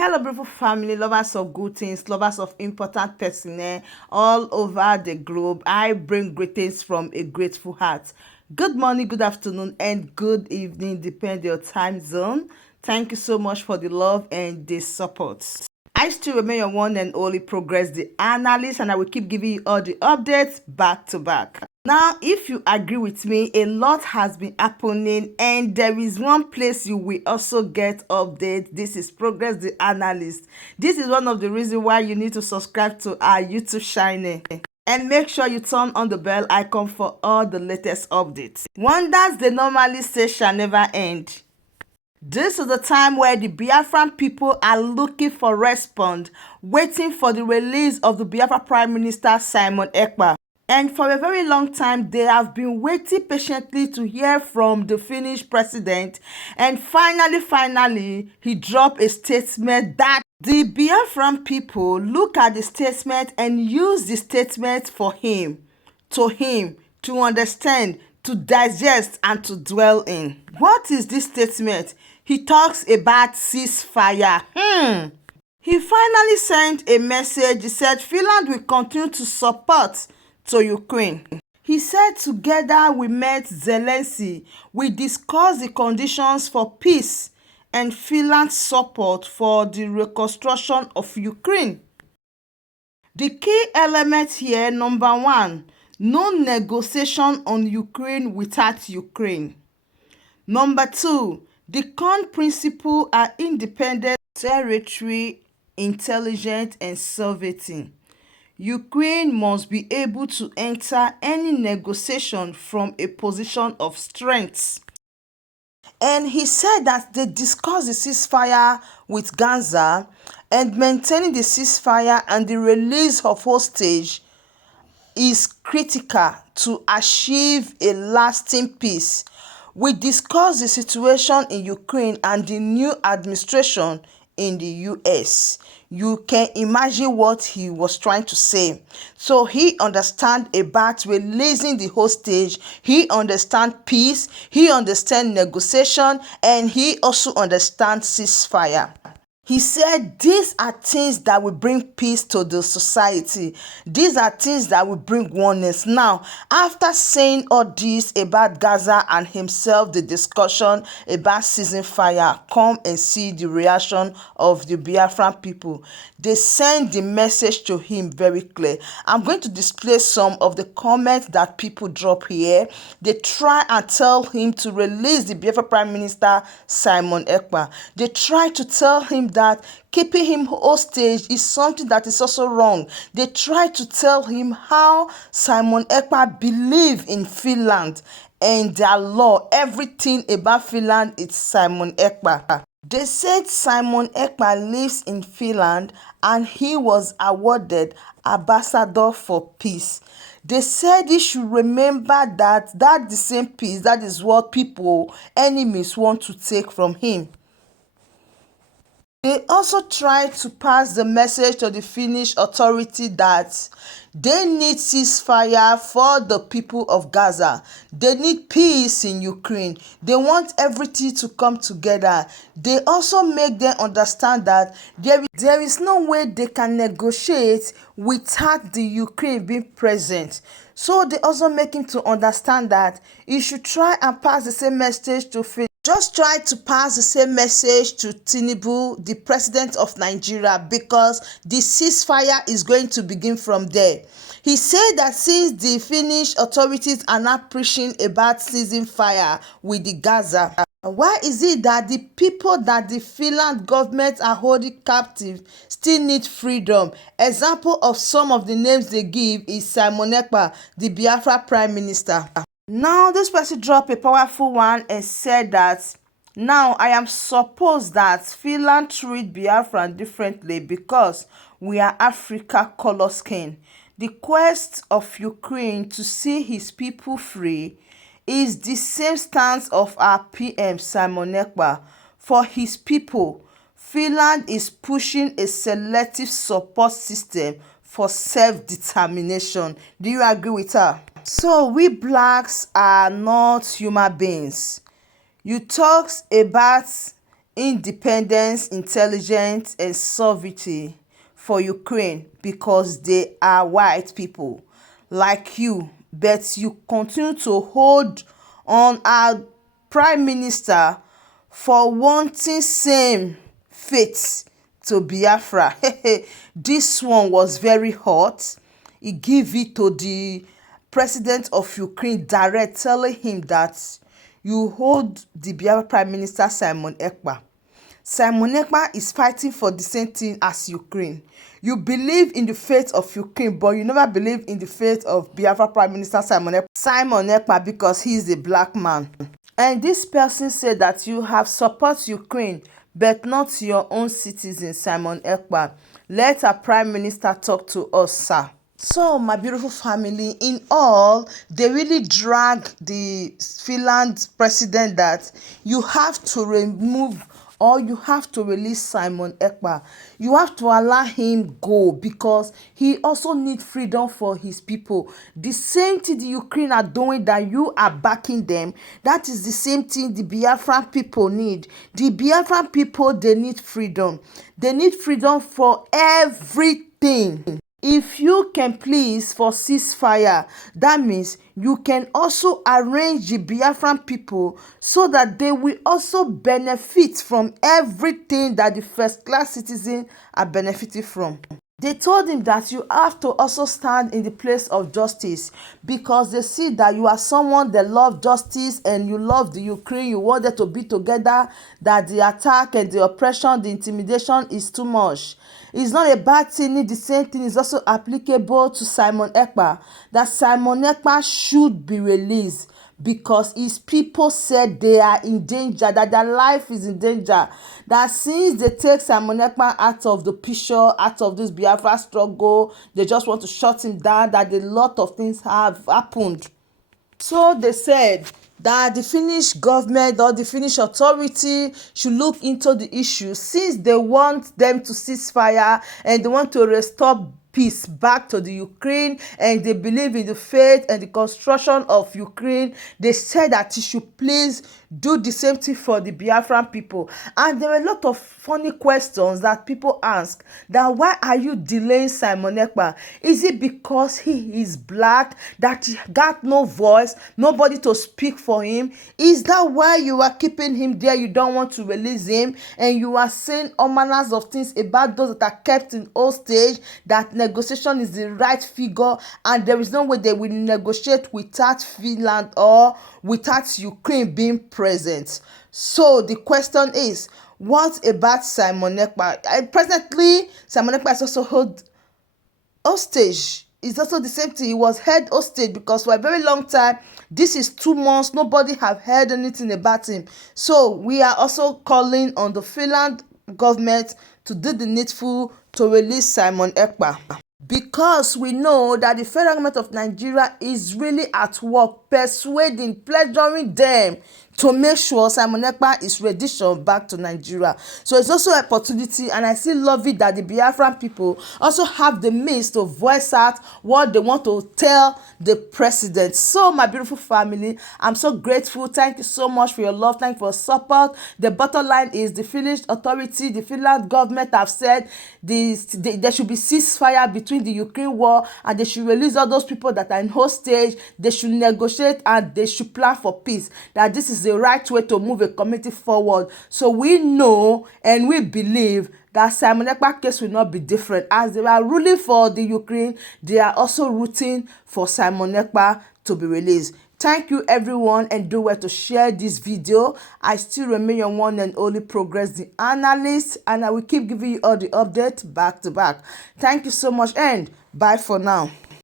Hello, beautiful family, lovers of good things, lovers of important personnel all over the globe. I bring greetings from a grateful heart. Good morning, good afternoon, and good evening, depending on your time zone. Thank you so much for the love and the support. I still remain your one and only Progress the Analyst, and I will keep giving you all the updates back to back. Now, if you agree with me, a lot has been happening, and there is one place you will also get updates. This is Progress the Analyst. This is one of the reasons why you need to subscribe to our YouTube channel. And make sure you turn on the bell icon for all the latest updates. Wonders they normally say shall never end. This is the time where the Biafran people are looking for response, waiting for the release of the Biafra Prime Minister Simon Ekpa. And for a very long time, they have been waiting patiently to hear from the Finnish president. And finally, he dropped a statement that the Biafran people look at the statement and use the statement for him, to understand, to digest, and to dwell in. What is this statement? He talks about ceasefire. He finally sent a message. He said Finland will continue to support to Ukraine. He said together we met Zelensky. We discussed the conditions for peace and Finland's support for the reconstruction of Ukraine. The key elements here, number one, no negotiation on Ukraine without Ukraine. Number two, the core principles are independent territory, intelligent, and sovereignty. Ukraine must be able to enter any negotiation from a position of strength. And he said that they discussed the ceasefire with Gaza and maintaining the ceasefire and the release of hostage is critical to achieve a lasting peace. We discussed the situation in Ukraine and the new administration in the US. You can imagine what he was trying to say. So he understands about releasing the hostage, he understands peace, he understands negotiation, and he also understands ceasefire. He said these are things that will bring peace to the society. These are things that will bring oneness. Now, after saying all this about Gaza and himself, the discussion about ceasing fire, come and see the reaction of the Biafran people. They send the message to him very clear. I'm going to display some of the comments that people drop here. They try and tell him to release the Biafra Prime Minister Simon Ekpa. They try to tell him that keeping him hostage is something that is also wrong. They try to tell him how Simon Ekpa believes in Finland and their law. Everything about Finland is Simon Ekpa. They said Simon Ekpa lives in Finland and he was awarded ambassador for peace. They said he should remember that the same peace, that is what enemies want to take from him. They also tried to pass the message to the Finnish authority that they need ceasefire for the people of Gaza. They need peace in Ukraine. They want everything to come together. They also make them understand that there is no way they can negotiate without the Ukraine being present. So they also make him to understand that he should try and pass the same message to Finland. Just try to pass the same message to Tinubu, the president of Nigeria, because the ceasefire is going to begin from there. He said that since the Finnish authorities are not preaching about ceasing fire with the Gaza, why is it that the people that the Finland government are holding captive still need freedom? Example of some of the names they give is Simon Ekpa, the Biafra Prime Minister. Now, this person dropped a powerful one and said that now I am supposed that Finland treat Biafran differently because we are Africa color skin. The quest of Ukraine to see his people free is the same stance of our PM Simon Ekpa. For his people, Finland is pushing a selective support system for self-determination. Do you agree with her? So we blacks are not human beings. You talk about independence, intelligence, and sovereignty for Ukraine because they are white people like you, but you continue to hold on our prime minister for wanting same fate to Biafra. This one was very hot. He gave it to the president of Ukraine direct, telling him that you hold the Biafra Prime Minister Simon Ekpa. Simon Ekpa is fighting for the same thing as Ukraine. You believe in the faith of Ukraine, but you never believe in the faith of Biafra Prime Minister Simon Ekpa because he is a black man. And this person said that you have support Ukraine, but not your own citizen, Simon Ekpa. Let our Prime Minister talk to us, sir. So, my beautiful family, in all, they really drag the Finland president that you have to remove or you have to release Simon Ekpa. You have to allow him go because he also needs freedom for his people. The same thing the Ukraine are doing that you are backing them, that is the same thing the Biafran people need. The Biafran people, they need freedom. They need freedom for everything. If you can please for ceasefire, that means you can also arrange the Biafran people so that they will also benefit from everything that the first class citizens are benefiting from. They told him that you have to also stand in the place of justice because they see that you are someone that loves justice and you love the Ukraine, you want them to be together, that the attack and the oppression, the intimidation is too much. It's not a bad thing. The same thing is also applicable to Simon Ekpa, that Simon Ekpa should be released because his people said they are in danger, that their life is in danger, that since they take Simon Ekpa out of the picture, out of this Biafra struggle, they just want to shut him down, that a lot of things have happened. So they said that the Finnish government or the Finnish authority should look into the issue since they want them to cease fire and they want to restore peace back to the Ukraine and they believe in the faith and the construction of Ukraine. They said that he should please do the same thing for the Biafran people. And there were a lot of funny questions that people ask, that why are you delaying Simon Ekpa? Is it because he is black, that he got no voice, nobody to speak for him? Is that why you are keeping him there? You don't want to release him and you are saying all manners of things about those that are kept in hostage, that negotiation is the right figure and there is no way they will negotiate without Finland or without Ukraine being present. So the question is, what about Simon Ekpa? And presently, Simon Ekpa is also held hostage. It's also the same thing. He was held hostage because for a very long time, this is 2 months, nobody have heard anything about him. So we are also calling on the Finland government to do the needful to release Simon Ekpa. Because we know that the federal government of Nigeria is really at work persuading, pleasuring them to make sure Simon Ekpa is rendition back to Nigeria. So it's also an opportunity, and I still love it that the Biafran people also have the means to voice out what they want to tell the president. So my beautiful family, I'm so grateful. Thank you so much for your love. Thank you for your support. The bottom line is the Finnish authority, the Finland government have said there should be ceasefire between the Ukraine war and they should release all those people that are in hostage. They should negotiate and they should plan for peace. That this is the right way to move a community forward. So we know and we believe that Simon Ekpa case will not be different. As they are ruling for the Ukraine, they are also rooting for Simon Ekpa to be released. Thank you everyone, and do well to share this video. I still remain your one and only Progress the Analyst, and I will keep giving you all the updates back to back. Thank you so much and bye for now.